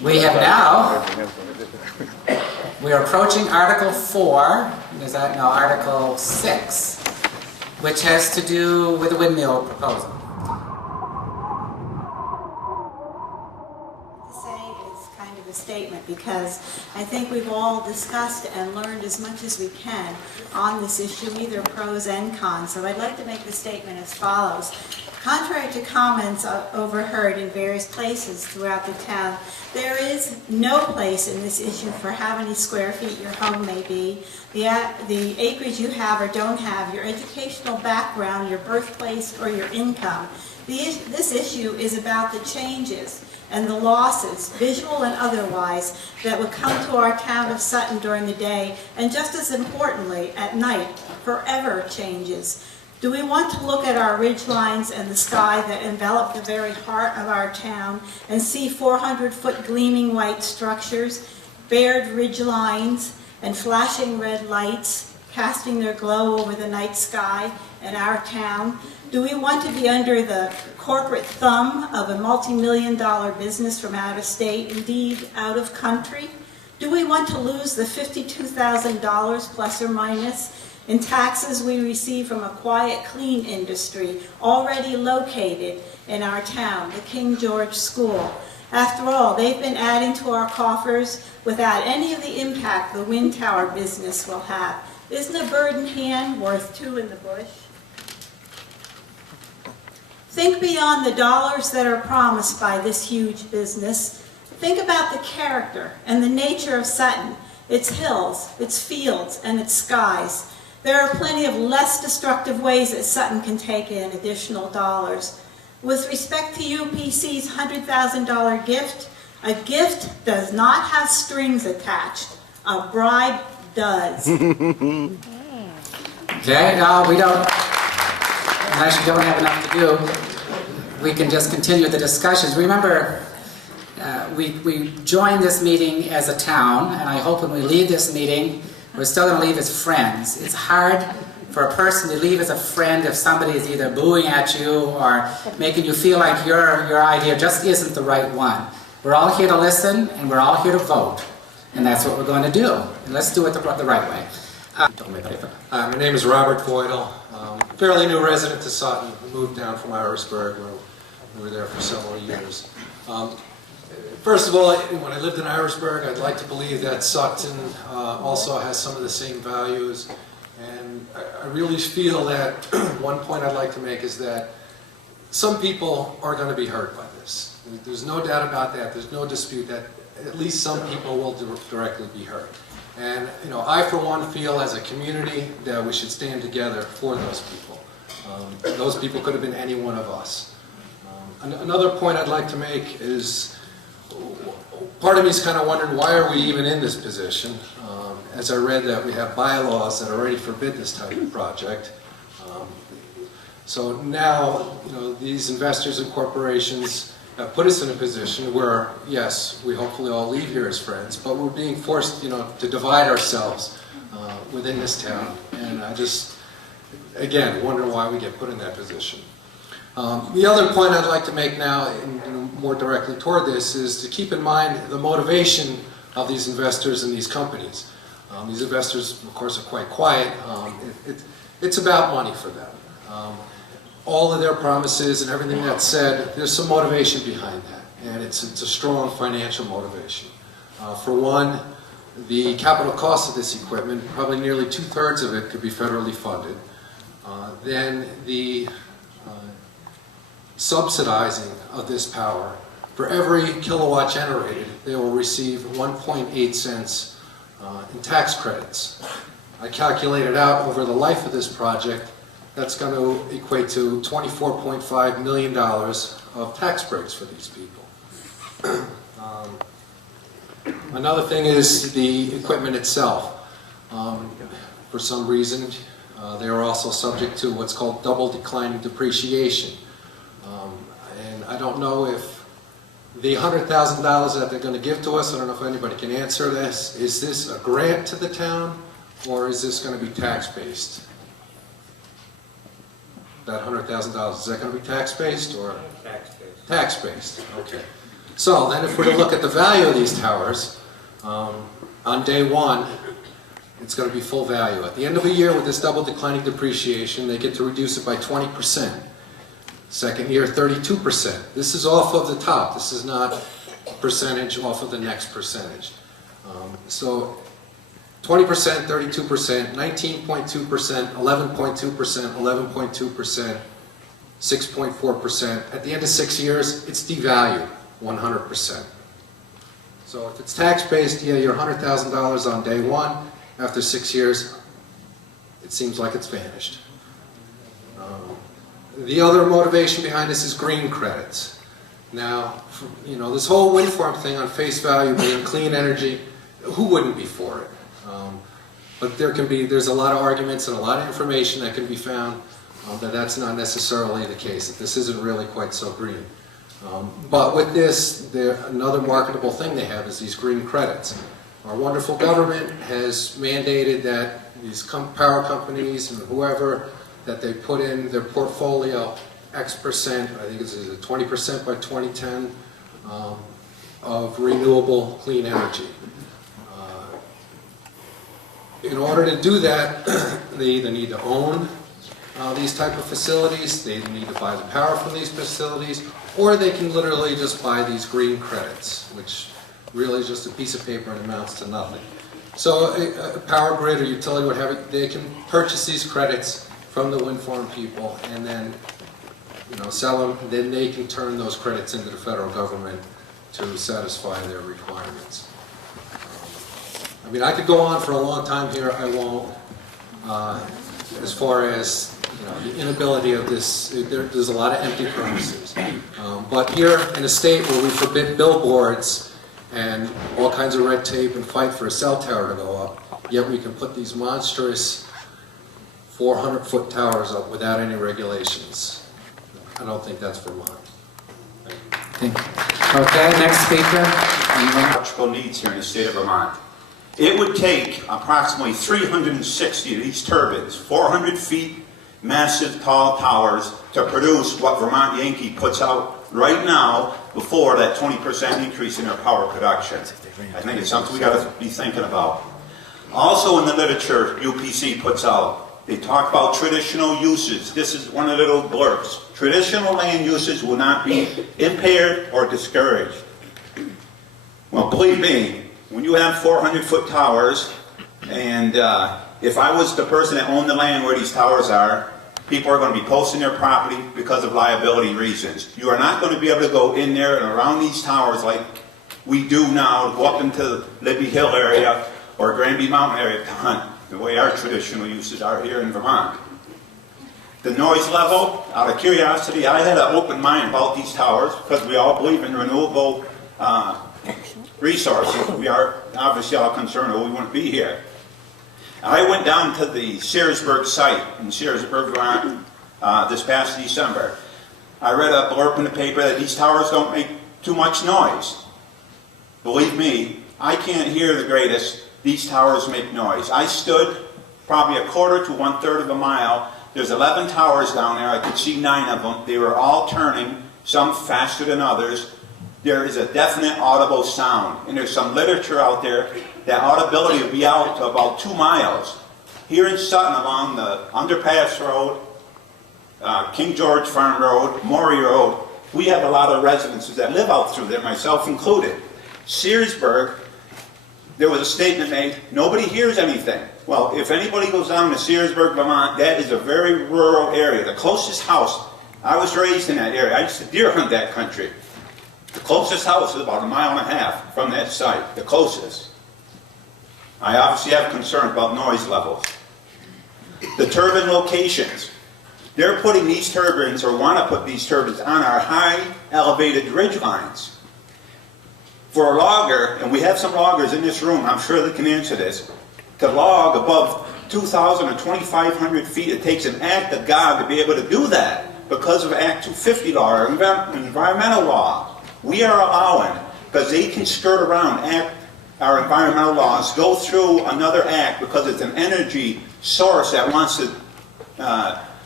We have now, we are approaching Article 4, is that no, Article 6, which has to do with the windmill proposal. Kind of a statement, because I think we've all discussed and learned as much as we can on this issue, either pros and cons. So I'd like to make the statement as follows. Contrary to comments overheard in various places throughout the town, there is no place in this issue for how many square feet your home may be, the acreage you have or don't have, your educational background, your birthplace, or your income. This issue is about the changes and the losses, visual and otherwise, that would come to our town of Sutton during the day, and just as importantly, at night, forever changes. Do we want to look at our ridge lines and the sky that envelop the very heart of our town and see 400-foot gleaming white structures, bared ridge lines, and flashing red lights casting their glow over the night sky in our town? Do we want to be under the corporate thumb of a multi-million-dollar business from out of state, indeed out of country? Do we want to lose the $52,000 plus or minus in taxes we receive from a quiet, clean industry already located in our town, the King George School? After all, they've been adding to our coffers without any of the impact the wind tower business will have. Isn't a bird in hand worth two in the bush? Think beyond the dollars that are promised by this huge business. Think about the character and the nature of Sutton, its hills, its fields, and its skies. There are plenty of less destructive ways that Sutton can take in additional dollars. With respect to UPC's $100,000 gift, a gift does not have strings attached. A bribe does. Okay, no, we don't, unless you don't have enough to do, we can just continue the discussions. Remember, we joined this meeting as a town, and I hope when we leave this meeting, we're still going to leave as friends. It's hard for a person to leave as a friend if somebody is either booing at you or making you feel like your idea just isn't the right one. We're all here to listen, and we're all here to vote, and that's what we're going to do. And let's do it the right way. My name is Robert Voidel. Fairly new resident to Sutton. Moved down from Irisburg, where we were there for several years. First of all, when I lived in Irisburg, I'd like to believe that Sutton also has some of the same values. And I really feel that one point I'd like to make is that some people are going to be hurt by this. There's no doubt about that. There's no dispute that at least some people will directly be hurt. And I, for one, feel as a community that we should stand together for those people. Those people could have been any one of us. Another point I'd like to make is, part of me is kind of wondering, why are we even in this position? As I read that we have bylaws that already forbid this type of project. So now, these investors and corporations have put us in a position where, yes, we hopefully all leave here as friends, but we're being forced, to divide ourselves within this town. And I just, again, wonder why we get put in that position. The other point I'd like to make now, more directly toward this, is to keep in mind the motivation of these investors and these companies. These investors, of course, are quite quiet. It's about money for them. All of their promises and everything that's said, there's some motivation behind that, and it's a strong financial motivation. For one, the capital cost of this equipment, probably nearly 2/3 of it could be federally funded. Then the subsidizing of this power, for every kilowatt generated, they will receive 1.8 cents in tax credits. I calculated out over the life of this project, that's going to equate to $24.5 million of tax breaks for these people. Another thing is the equipment itself. For some reason, they are also subject to what's called double declining depreciation. And I don't know if the $100,000 that they're going to give to us, I don't know if anybody can answer this, is this a grant to the town, or is this going to be tax-based? That $100,000, is that going to be tax-based or? Tax-based. Tax-based, okay. So then if we're to look at the value of these towers, on day one, it's going to be full value. At the end of a year with this double declining depreciation, they get to reduce it by 20%. Second year, 32%. This is off of the top. This is not percentage off of the next percentage. So 20%, 32%, 19.2%, 11.2%, 11.2%, 6.4%. At the end of 6 years, it's devalued 100%. So if it's tax-based, yeah, you're $100,000 on day one. After 6 years, it seems like it's vanished. The other motivation behind this is green credits. Now, you know, this whole wind farm thing on face value being clean energy, who wouldn't be for it? But there's a lot of arguments and a lot of information that can be found that that's not necessarily the case, that this isn't really quite so green. But with this, another marketable thing they have is these green credits. Our wonderful government has mandated that these power companies and whoever, that they put in their portfolio X percent, I think it's 20% by 2010, of renewable clean energy. In order to do that, they either need to own these type of facilities, they need to buy the power from these facilities, or they can literally just buy these green credits, which really is just a piece of paper and amounts to nothing. So a power grid or utility, what have you, they can purchase these credits from the wind farm people and then, you know, sell them. Then they can turn those credits into the federal government to satisfy their requirements. I mean, I could go on for a long time here. I won't. As far as, you know, the inability of this, there's a lot of empty promises. But here in a state where we forbid billboards and all kinds of red tape and fight for a cell tower to go up, yet we can put these monstrous 400-foot towers up without any regulations. I don't think that's Vermont. Thank you. Okay, next speaker. Electrical needs here in the state of Vermont. It would take approximately 360 of these turbines, 400 feet, massive tall towers, to produce what Vermont Yankee puts out right now before that 20% increase in their power production. I think it's something we got to be thinking about. Also in the literature UPC puts out, they talk about traditional uses. This is one of the little blurbs. Traditional land uses will not be impaired or discouraged. Well, believe me, when you have 400-foot towers, and if I was the person that owned the land where these towers are, people are going to be posting their property because of liability reasons. You are not going to be able to go in there and around these towers like we do now, go up into Libby Hill area or Granby Mountain area to hunt, the way our traditional uses are here in Vermont. The noise level, out of curiosity, I had an open mind about these towers because we all believe in renewable resources. We are obviously all concerned or we wouldn't be here. I went down to the Searsburg site in Searsburg, Vermont this past December. I read a blurb in the paper that these towers don't make too much noise. Believe me, I can't hear the greatest. These towers make noise. I stood probably a quarter to 1/3 of a mile. There's 11 towers down there. I could see 9 of them. They were all turning, some faster than others. There is a definite audible sound, and there's some literature out there that audibility will be out to about 2 miles. Here in Sutton, along the Underpass Road, King George Farm Road, Maury Road, we have a lot of residences that live out through there, myself included. Searsburg, there was a statement made, nobody hears anything. Well, if anybody goes down to Searsburg, Vermont, that is a very rural area. The closest house, I was raised in that area. I used to deer hunt that country. The closest house is about 1.5 miles from that site, the closest. I obviously have concerns about noise levels. The turbine locations. They're putting these turbines, or want to put these turbines, on our high elevated ridge lines. For a logger, and we have some loggers in this room, I'm sure they can answer this, to log above 2,000 or 2,500 feet, it takes an act of God to be able to do that because of Act 250 law, or environmental law. We are allowing, because they can skirt around our environmental laws, go through another act because it's an energy source that wants to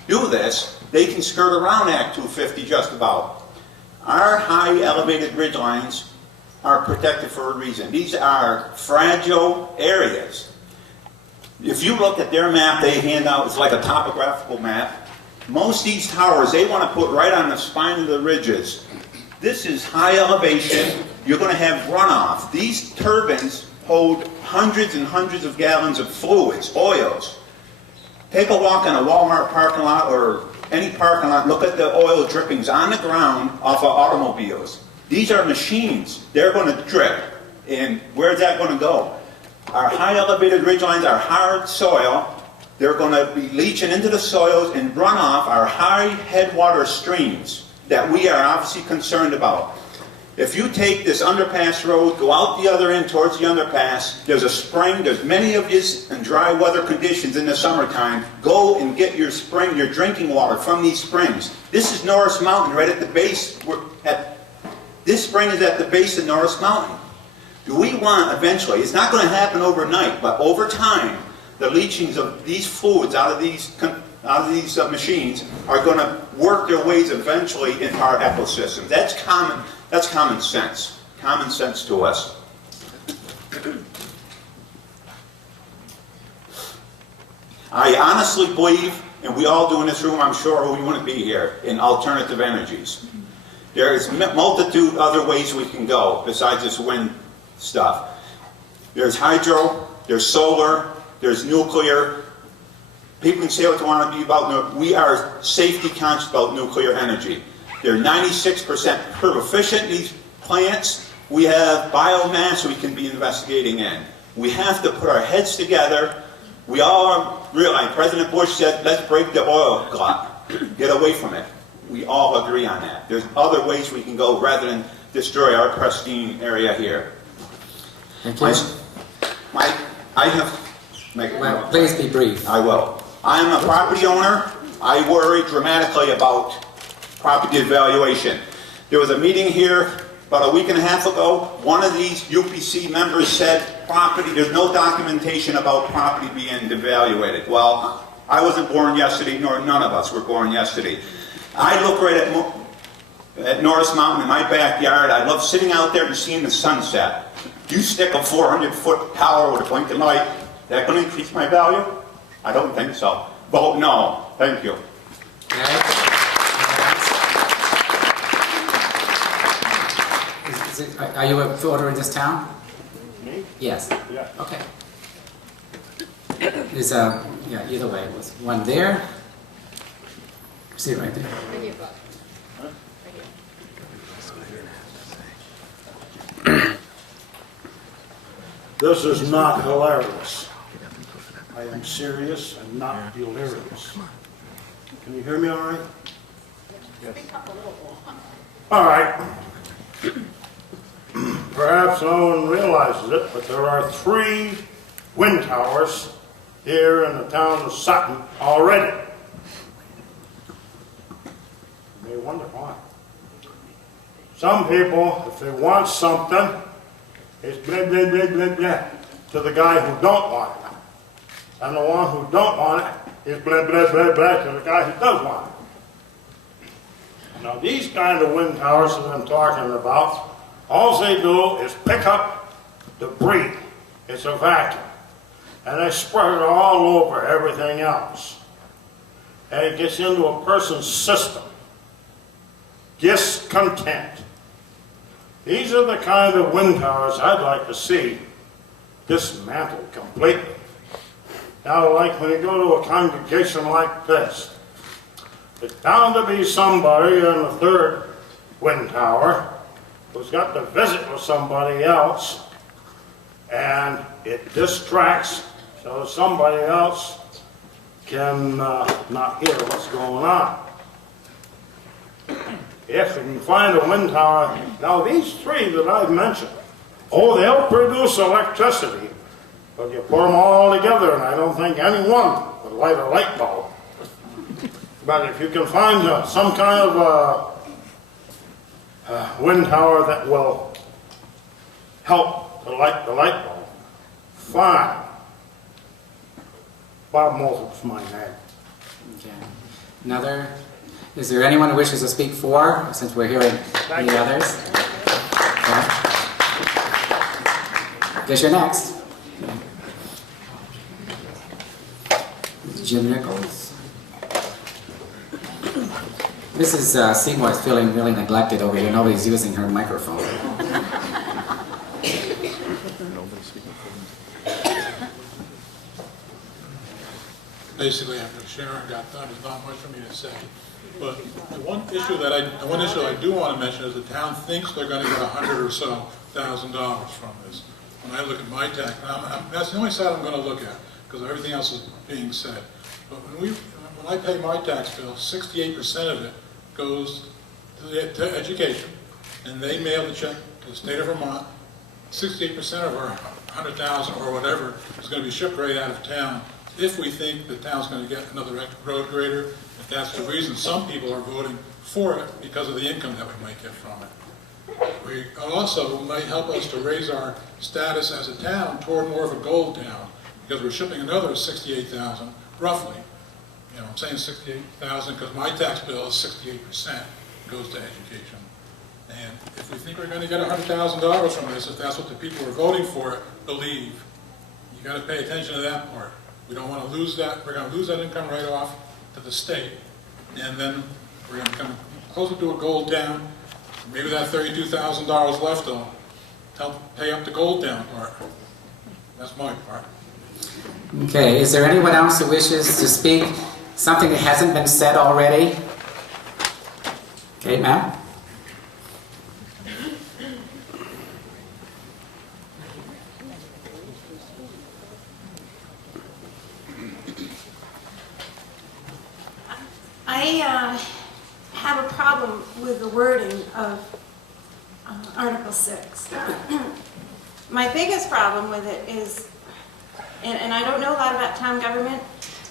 do this, they can skirt around Act 250 just about. Our high elevated ridge lines are protected for a reason. These are fragile areas. If you look at their map they hand out, it's like a topographical map. Most of these towers, they want to put right on the spine of the ridges. This is high elevation. You're going to have runoff. These turbines hold hundreds and hundreds of gallons of fluids, oils. Take a walk in a Walmart parking lot or any parking lot, look at the oil drippings on the ground off of automobiles. These are machines. They're going to drip. And where's that going to go? Our high elevated ridgelines are hard soil. They're going to be leaching into the soils and run off our high headwater streams that we are obviously concerned about. If you take this underpass road, go out the other end towards the underpass, there's a spring, there's many of these in dry weather conditions in the summertime. Go and get your spring, your drinking water from these springs. This is Norris Mountain right at the base. This spring is at the base of Norris Mountain. Do we want eventually, it's not going to happen overnight, but over time, the leachings of these fluids out of these machines are going to work their ways eventually into our ecosystem. That's common sense. Common sense to us. I honestly believe, and we all do in this room, I'm sure we wouldn't be here, in alternative energies. There is a multitude of other ways we can go besides this wind stuff. There's hydro, there's solar, there's nuclear. People can say what they want to be about. We are safety conscious about nuclear energy. They're 96% efficient, these plants. We have biomass we can be investigating in. We have to put our heads together. We all realize, President Bush said, let's break the oil glut. Get away from it. We all agree on that. There's other ways we can go rather than destroy our pristine area here. Thank you. Well, please be brief. I will. I'm a property owner. I worry dramatically about property evaluation. There was a meeting here about a week and a half ago. One of these UPC members said there's no documentation about property being evaluated. Well, I wasn't born yesterday, nor none of us were born yesterday. I look right at Norris Mountain in my backyard. I love sitting out there and seeing the sunset. You stick a 400-foot tower with a blinking light, that going to increase my value? I don't think so. Vote no. Thank you. Are you a voter in this town? Me? Yes. Yeah. Okay. There's yeah, either way. Was one there? See it right there. Right here, Buck. Huh? Right here. This is not hilarious. I am serious and not delirious. Can you hear me all right? Yes. All right. Perhaps no one realizes it, but there are 3 wind towers here in the town of Sutton already. You may wonder why. Some people, if they want something, it's blah, blah, blah, blah, blah, to the guy who don't want it. And the one who don't want it is blah, blah, blah, blah, to the guy who does want it. Now, these kind of wind towers that I'm talking about, all they do is pick up debris. It's a vacuum. And they spread it all over everything else. And it gets into a person's system. Discontent. These are the kind of wind towers I'd like to see dismantled completely. Now, like when you go to a congregation like this, it's bound to be somebody in the 3rd wind tower who's got to visit with somebody else, and it distracts so somebody else can not hear what's going on. If you can find a wind tower, now these 3 that I've mentioned, they'll produce electricity, but you put them all together, and I don't think any one would light a light bulb. But if you can find some kind of wind tower that will help to light the light bulb, fine. Bob Moulton's my name. Okay. Another. Is there anyone who wishes to speak for, since we're hearing the others? Okay. Guess you're next. Jim Nichols. Mrs. Seymour is feeling really neglected over here. Nobody's using her microphone. Basically, after Sharon got done, there's not much for me to say. But the one issue that I do want to mention is the town thinks they're going to get $100,000 or so from this. When I look at my tax, that's the only side I'm going to look at, because everything else is being said. But when I pay my tax bill, 68% of it goes to education, and they mail the check to the state of Vermont. 68% of our 100,000 or whatever is going to be shipped right out of town. If we think the town's going to get another road grader, if that's the reason, some people are voting for it because of the income that we might get from it. We also might help us to raise our status as a town toward more of a gold town, because we're shipping another 68,000, roughly. You know, I'm saying 68,000 because my tax bill is 68% goes to education. And if we think we're going to get $100,000 from this, if that's what the people who are voting for it believe, you got to pay attention to that part. We don't want to lose that. We're going to lose that income right off to the state, and then we're going to come closer to a gold town. Maybe that $32,000 left will help pay up the gold town part. That's my part. Okay, is there anyone else who wishes to speak something that hasn't been said already? Okay, ma'am? I have a problem with the wording of Article 6. My biggest problem with it is, and I don't know a lot about town government,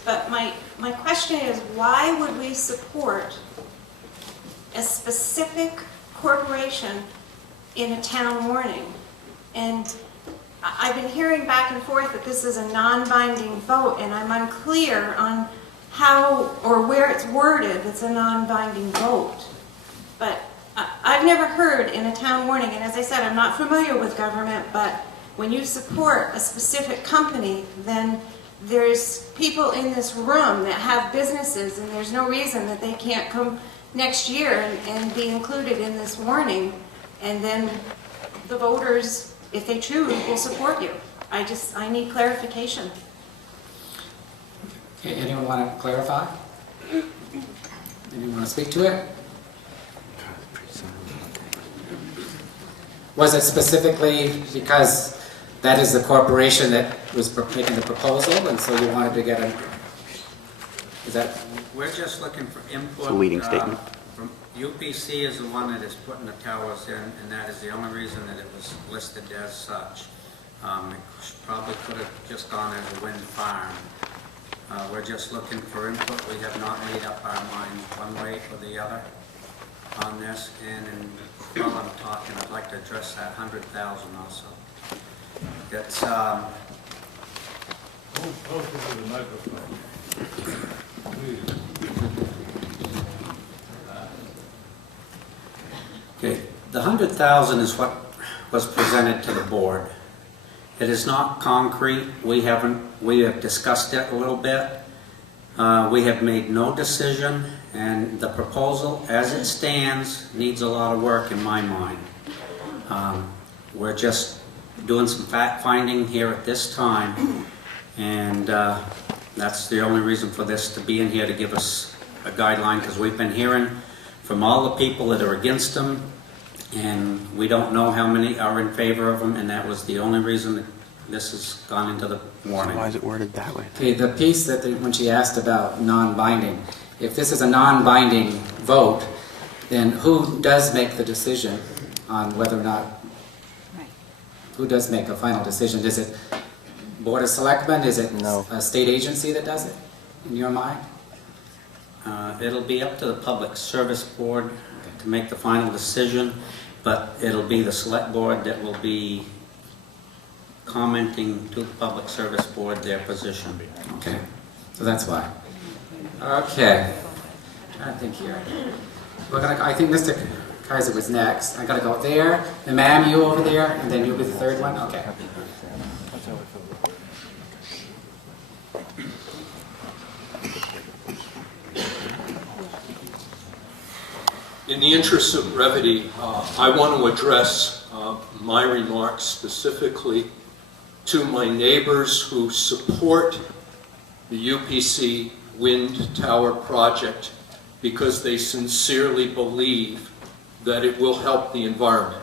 but my question is, why would we support a specific corporation in a town warning? And I've been hearing back and forth that this is a non-binding vote, and I'm unclear on how or where it's worded it's a non-binding vote. But I've never heard in a town warning, and as I said, I'm not familiar with government, but when you support a specific company, then there's people in this room that have businesses, and there's no reason that they can't come next year and be included in this warning, and then the voters, if they choose, will support you. I need clarification. Okay, anyone want to clarify? Anyone want to speak to it? Was it specifically because that is the corporation that was making the proposal, and so you wanted to get a... Is that... We're just looking for input. It's a leading statement. From UPC is the one that is putting the towers in, and that is the only reason that it was listed as such. It probably could have just gone as a wind farm. We're just looking for input. We have not made up our minds one way or the other on this. And while I'm talking, I'd like to address that 100,000 also. It's okay. The 100,000 is what was presented to the board. It is not concrete. We have discussed it a little bit. We have made no decision, and the proposal as it stands needs a lot of work in my mind. We're just doing some fact finding here at this time, and that's the only reason for this to be in here, to give us a guideline, because we've been hearing from all the people that are against them, and we don't know how many are in favor of them, and that was the only reason that this has gone into the warning. Why is it worded that way? Okay, the piece that when she asked about non-binding, if this is a non-binding vote, then who does make the decision on whether or not, who does make a final decision? Is it Board of Selectmen? Is it No. a state agency that does it, in your mind? It'll be up to the Public Service Board to make the final decision, but it'll be the Select Board that will be commenting to the Public Service Board their position. Okay, so that's why. Okay. I think here. I think Mr. Kaiser was next. I gotta go there. And ma'am, you over there, and then you'll be the third one? Okay. In the interest of brevity, I want to address my remarks specifically to my neighbors who support the UPC wind tower project because they sincerely believe that it will help the environment.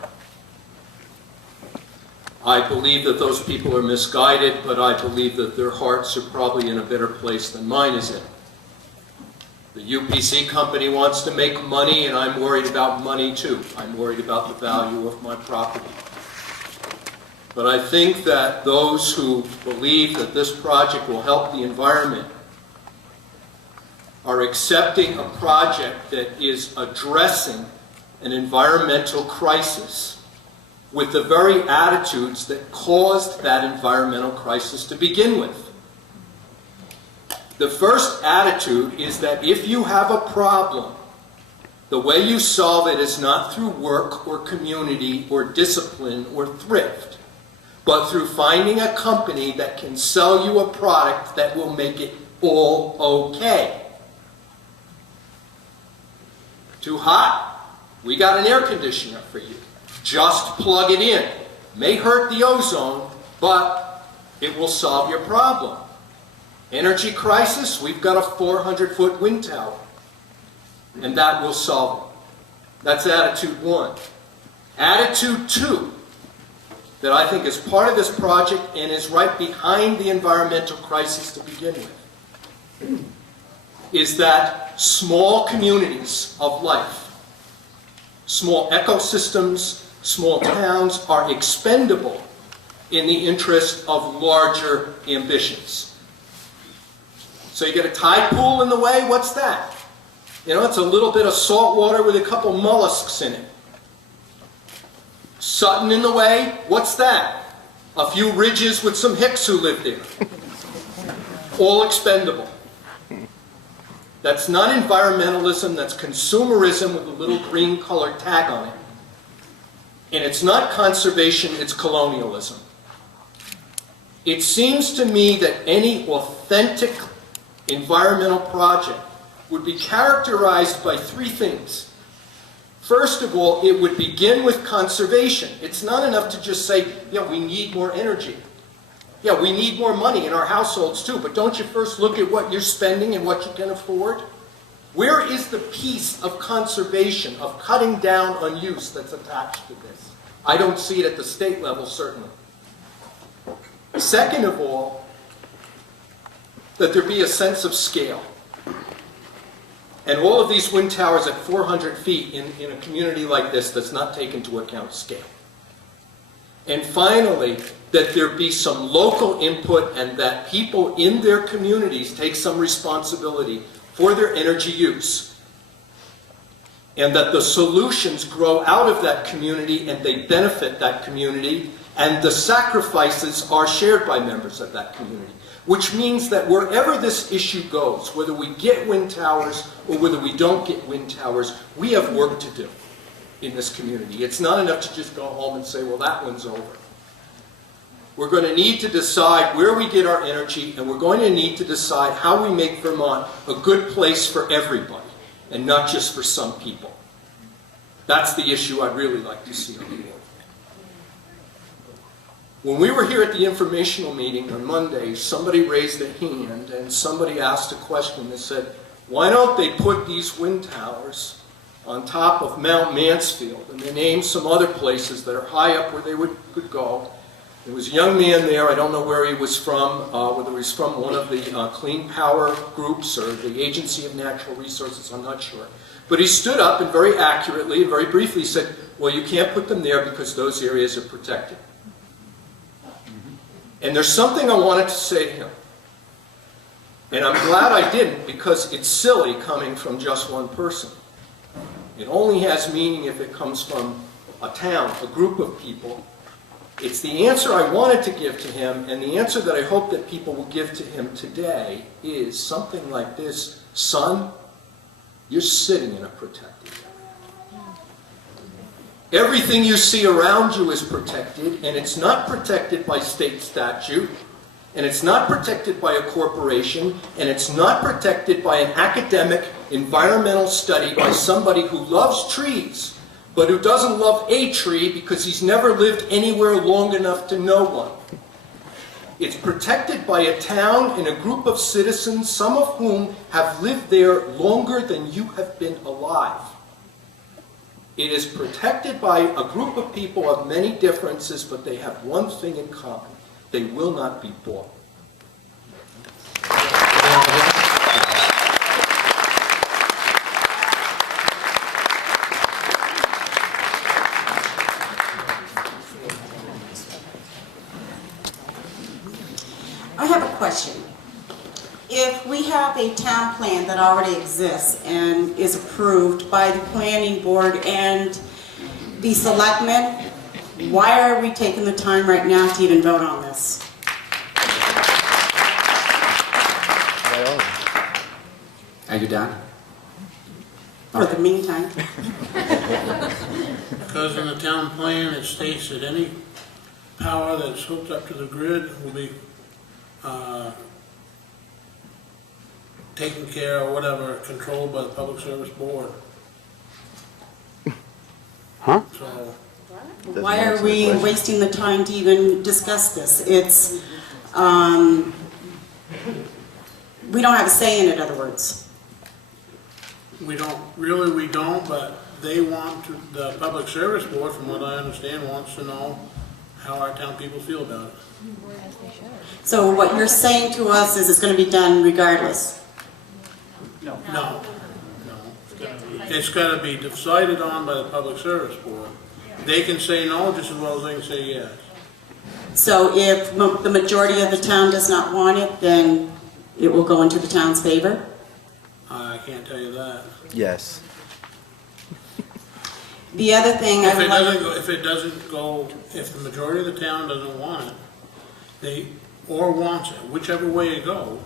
I believe that those people are misguided, but I believe that their hearts are probably in a better place than mine is in. The UPC company wants to make money, and I'm worried about money too. I'm worried about the value of my property. But I think that those who believe that this project will help the environment are accepting a project that is addressing an environmental crisis with the very attitudes that caused that environmental crisis to begin with. The first attitude is that if you have a problem, the way you solve it is not through work or community or discipline or thrift, but through finding a company that can sell you a product that will make it all okay. Too hot? We got an air conditioner for you. Just plug it in. May hurt the ozone, but it will solve your problem. Energy crisis? We've got a 400-foot wind tower, and that will solve it. That's attitude one. Attitude two, that I think is part of this project and is right behind the environmental crisis to begin with, is that small communities of life, small ecosystems, small towns are expendable in the interest of larger ambitions. So you get a tide pool in the way, what's that? You know, it's a little bit of salt water with a couple mollusks in it. Sutton in the way, what's that? A few ridges with some hicks who live there. All expendable. That's not environmentalism, that's consumerism with a little green colored tag on it. And it's not conservation, it's colonialism. It seems to me that any authentic environmental project would be characterized by three things. First of all, it would begin with conservation. It's not enough to just say, yeah, we need more energy. Yeah, we need more money in our households too, but don't you first look at what you're spending and what you can afford? Where is the piece of conservation, of cutting down on use that's attached to this? I don't see it at the state level, certainly. Second of all, that there be a sense of scale. And all of these wind towers at 400 feet in a community like this does not take into account scale. And finally, that there be some local input and that people in their communities take some responsibility for their energy use. And that the solutions grow out of that community and they benefit that community, and the sacrifices are shared by members of that community. Which means that wherever this issue goes, whether we get wind towers or whether we don't get wind towers, we have work to do in this community. It's not enough to just go home and say, well, that one's over. We're going to need to decide where we get our energy, and we're going to need to decide how we make Vermont a good place for everybody, and not just for some people. That's the issue I'd really like to see on the board. When we were here at the informational meeting on Monday, somebody raised a hand and somebody asked a question that said, why don't they put these wind towers on top of Mount Mansfield? And they named some other places that are high up where they could go. There was a young man there, I don't know where he was from, whether he was from one of the clean power groups or the Agency of Natural Resources, I'm not sure. But he stood up and very accurately and very briefly said, well, you can't put them there because those areas are protected. And there's something I wanted to say to him. And I'm glad I didn't, because it's silly coming from just one person. It only has meaning if it comes from a town, a group of people. It's the answer I wanted to give to him, and the answer that I hope that people will give to him today is something like this: son, you're sitting in a protected area. Everything you see around you is protected, and it's not protected by state statute, and it's not protected by a corporation, and it's not protected by an academic environmental study by somebody who loves trees, but who doesn't love a tree because he's never lived anywhere long enough to know one. It's protected by a town and a group of citizens, some of whom have lived there longer than you have been alive. It is protected by a group of people of many differences, but they have one thing in common. They will not be bought. I have a question. If we have a town plan that already exists and is approved by the planning board and the selectmen, why are we taking the time right now to even vote on this? Are you done? For the meantime. Because in the town plan, it states that any power that's hooked up to the grid will be taken care of, whatever, controlled by the Public Service Board. Huh? So, Why are we wasting the time to even discuss this? It's, we don't have a say in it, in other words. we don't, but they want to, the Public Service Board, from what I understand, wants to know how our town people feel about it. So what you're saying to us is it's going to be done regardless? No. It's got to be decided on by the Public Service Board. They can say no just as well as they can say yes. So if the majority of the town does not want it, then it will go into the town's favor? I can't tell you that. Yes. The other thing I would like... If the majority of the town doesn't want it, or wants it, whichever way it goes,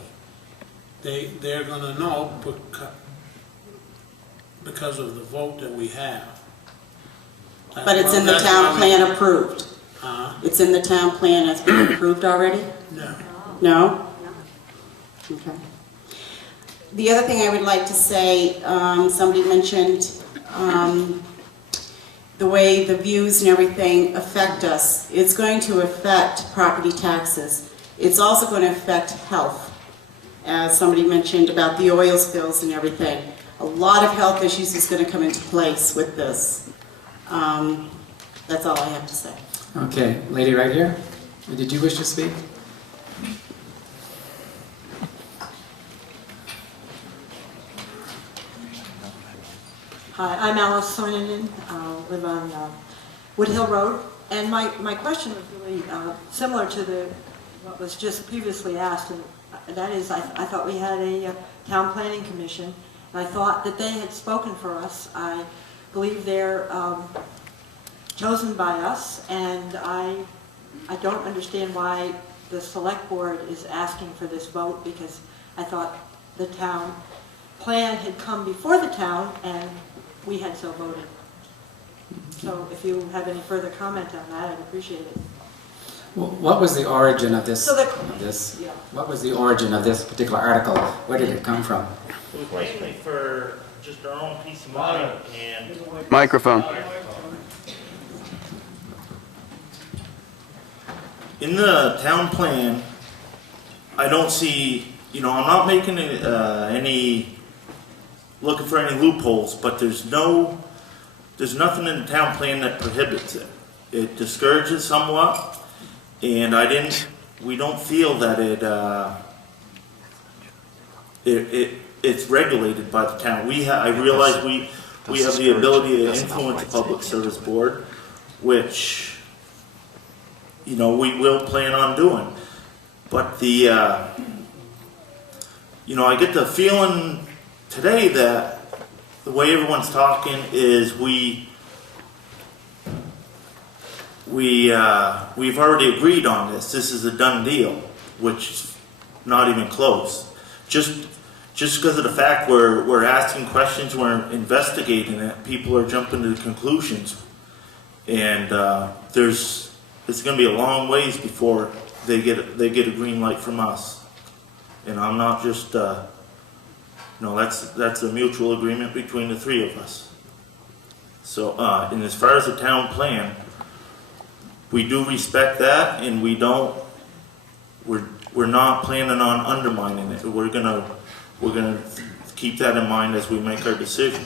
they're gonna know because of the vote that we have. But it's in the town plan approved? Huh? It's in the town plan that's been approved already? No. No? Okay. The other thing I would like to say, somebody mentioned the way the views and everything affect us. It's going to affect property taxes. It's also going to affect health, as somebody mentioned about the oil spills and everything. A lot of health issues is going to come into place with this. That's all I have to say. Okay, lady right here. Did you wish to speak? Hi, I'm Alice Soinen, live on Wood Hill Road, and my question was really similar to what was just previously asked, and that is, I thought we had a town planning commission, and I thought that they had spoken for us. I believe they're chosen by us, and I don't understand why the select board is asking for this vote, because I thought the town plan had come before the town, and we had so voted. So if you have any further comment on that, I'd appreciate it. Well, what was the origin of this? Yeah. What was the origin of this particular article? Where did it come from? It was mainly for just our own peace of mind and... Microphone. In the town plan, I don't see, I'm not making looking for any loopholes, but there's nothing in the town plan that prohibits it. It discourages somewhat, and we don't feel that it's regulated by the town. I realize we have the ability to influence the Public Service Board, which, we will plan on doing. But I get the feeling today that the way everyone's talking is we've already agreed on this. This is a done deal, which is not even close. Just just because of the fact we're asking questions, we're investigating it, people are jumping to conclusions. And it's going to be a long ways before they get a green light from us. And I'm not just, that's a mutual agreement between the three of us. So, and as far as the town plan, we do respect that, and we're not planning on undermining it. We're gonna keep that in mind as we make our decision.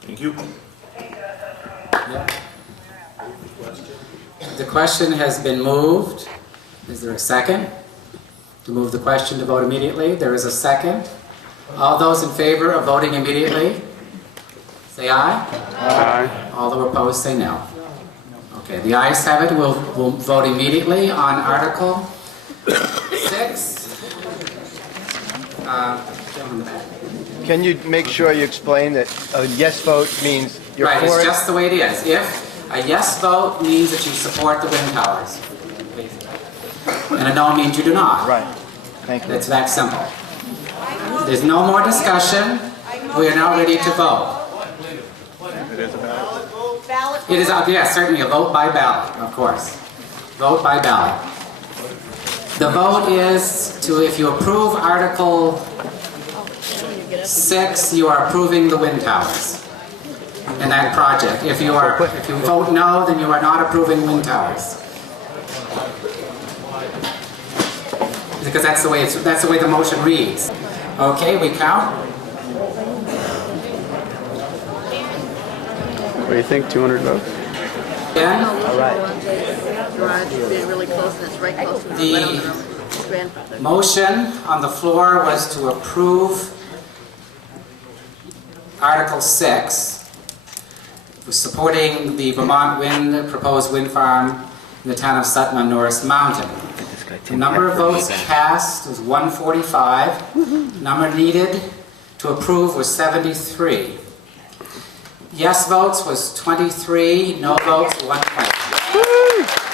Thank you. The question has been moved. Is there a second? To move the question to vote immediately? There is a second. All those in favor of voting immediately, say aye. Aye. All those opposed, say no. Okay, the ayes have it. We'll vote immediately on Article 6. Can you make sure you explain that a yes vote means you're right, for it's it? just the way it is. If a yes vote means that you support the wind towers, and a no means you do not. Right. Thank you. It's that simple. There's no more discussion. We are now ready to vote. It is, yes, certainly a vote by ballot, of course. Vote by ballot. The vote is to, if you approve Article 6, you are approving the wind towers in that project. If you vote no, then you are not approving wind towers. Because that's the way the motion reads. Okay, we count. What do you think, 200 votes? Again, All right. the motion on the floor was to approve Article 6, supporting the Vermont proposed wind farm in the town of Sutton on Norris Mountain. The number of votes cast was 145. Number needed to approve was 73. Yes votes was 23. No votes 120.